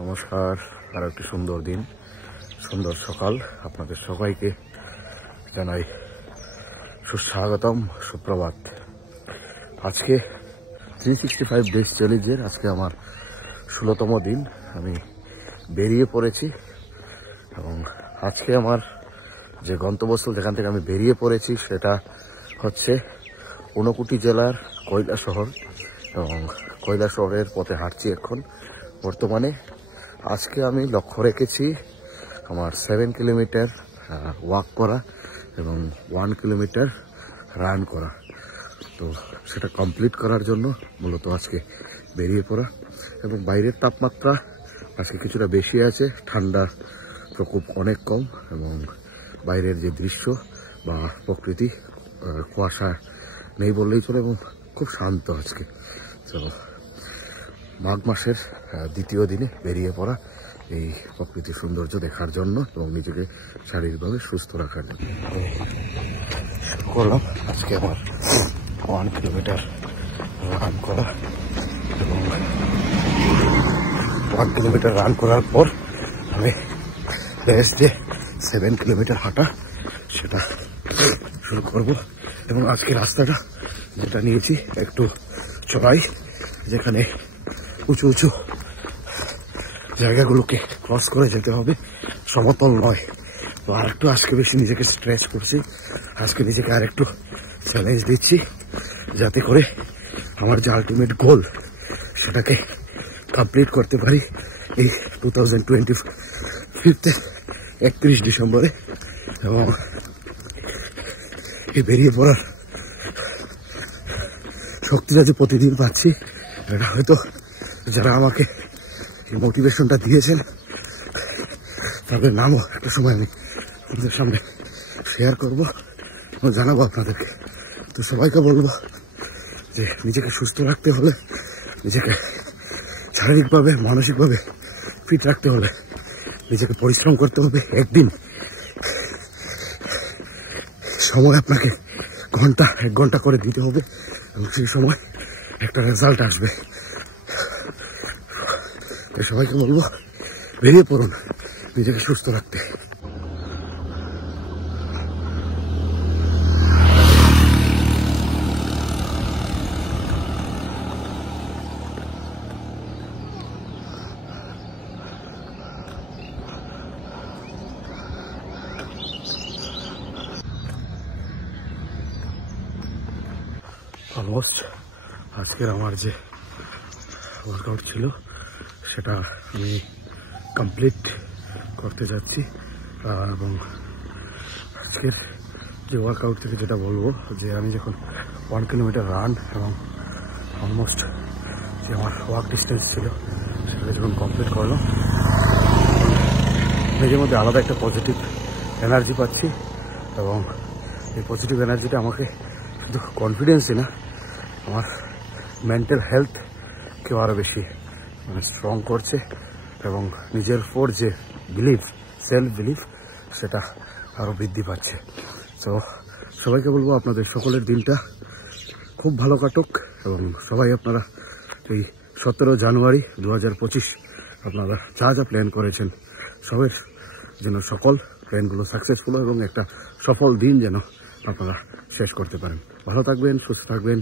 নমস্কার। আর একটি সুন্দর দিন, সুন্দর সকাল। আপনাদের সবাইকে জানাই সুস্বাগতম, সুপ্রভাত। আজকে 365 ডেজ চ্যালেঞ্জের আজকে আমার 16তম দিন। আমি বেরিয়ে পড়েছি এবং আজকে আমার যে গন্তব্যস্থল যেখান থেকে আমি বেরিয়ে পড়েছি সেটা হচ্ছে ঊনকোটি জেলার কৈলাসহর এবং কৈলাসহরের পথে হাঁটছি এখন বর্তমানে। আজকে আমি লক্ষ্য রেখেছি আমার 7 কিলোমিটার ওয়াক করা এবং 1 কিলোমিটার রান করা। তো সেটা কমপ্লিট করার জন্য মূলত আজকে বেরিয়ে পড়া। এবং বাইরের তাপমাত্রা আজকে কিছুটা বেশি আছে, ঠান্ডার প্রকোপ অনেক কম এবং বাইরের যে দৃশ্য বা প্রকৃতি, কুয়াশা নেই বললেই চলে এবং খুব শান্ত আজকে। তো মাঘ মাসের দ্বিতীয় দিনে বেরিয়ে পড়া এই প্রকৃতির সৌন্দর্য দেখার জন্য এবং নিজেকে শারীরিকভাবে সুস্থ রাখার জন্য শুরু করলাম আজকে আমার 1 কিলোমিটার রান করা। এবং 1 কিলোমিটার রান করার পর আমি নেক্সট যে 7 কিলোমিটার হাঁটা সেটা শুরু করব। এবং আজকে রাস্তাটা যেটা নিয়েছি একটু চড়াই, যেখানে উঁচু উঁচু জায়গাগুলোকে ক্রস করে যেতে হবে, সমতল নয়। তো আর একটু আজকে বেশি নিজেকে স্ট্রেচ করছি, আজকে নিজেকে আর একটু চ্যালেঞ্জ দিচ্ছি যাতে করে আমার যে আলটিমেট গোল সেটাকে কমপ্লিট করতে পারি এই 2025 31 ডিসেম্বরে। এবং এই বেরিয়ে পড়ার শক্তিটা যে প্রতিদিন পাচ্ছি, এটা হয়তো যারা আমাকে এই মোটিভেশনটা দিয়েছেন তাদের নামও একটা সময় আমি আপনাদের সামনে শেয়ার করবো এবং জানাবো আপনাদেরকে। তো সবাইকে বলবো যে নিজেকে সুস্থ রাখতে হলে, নিজেকে শারীরিকভাবে মানসিকভাবে ফিট রাখতে হলে নিজেকে পরিশ্রম করতে হবে। একদিন সময় আপনাকে এক ঘন্টা করে দিতে হবে এবং সেই সময় একটা রেজাল্ট আসবে। সবাইকে বলবো বেরিয়ে পড়ুন নিজেকে সুস্থ রাখতে। অলমোস্ট আজকের আমার যে ওয়ার্কআউট ছিল সেটা আমি কমপ্লিট করতে যাচ্ছি। এবং আজকের যে ওয়ার্কআউট থেকে যেটা বলবো যে আমি যখন 1 কিলোমিটার রান এবং অলমোস্ট যে আমার ওয়াক ডিস্টেন্স ছিল সেটা যখন কমপ্লিট করলাম, নিজের মধ্যে আলাদা একটা পজিটিভ এনার্জি পাচ্ছি। এবং এই পজিটিভ এনার্জিটা আমাকে শুধু কনফিডেন্সই না, আমার মেন্টাল হেলথকেও আরও বেশি স্ট্রং করছে এবং নিজের উপর যে সেলফ বিলিভ সেটা আরও বৃদ্ধি পাচ্ছে। তো সবাইকে বলবো আপনাদের সকলের দিনটা খুব ভালো কাটুক এবং সবাই আপনারা এই 17 জানুয়ারি 2025 আপনারা যা যা প্ল্যান করেছেন সবের যেন সকল প্ল্যানগুলো সাকসেসফুল এবং একটা সফল দিন যেন আপনারা শেষ করতে পারেন। ভালো থাকবেন, সুস্থ থাকবেন।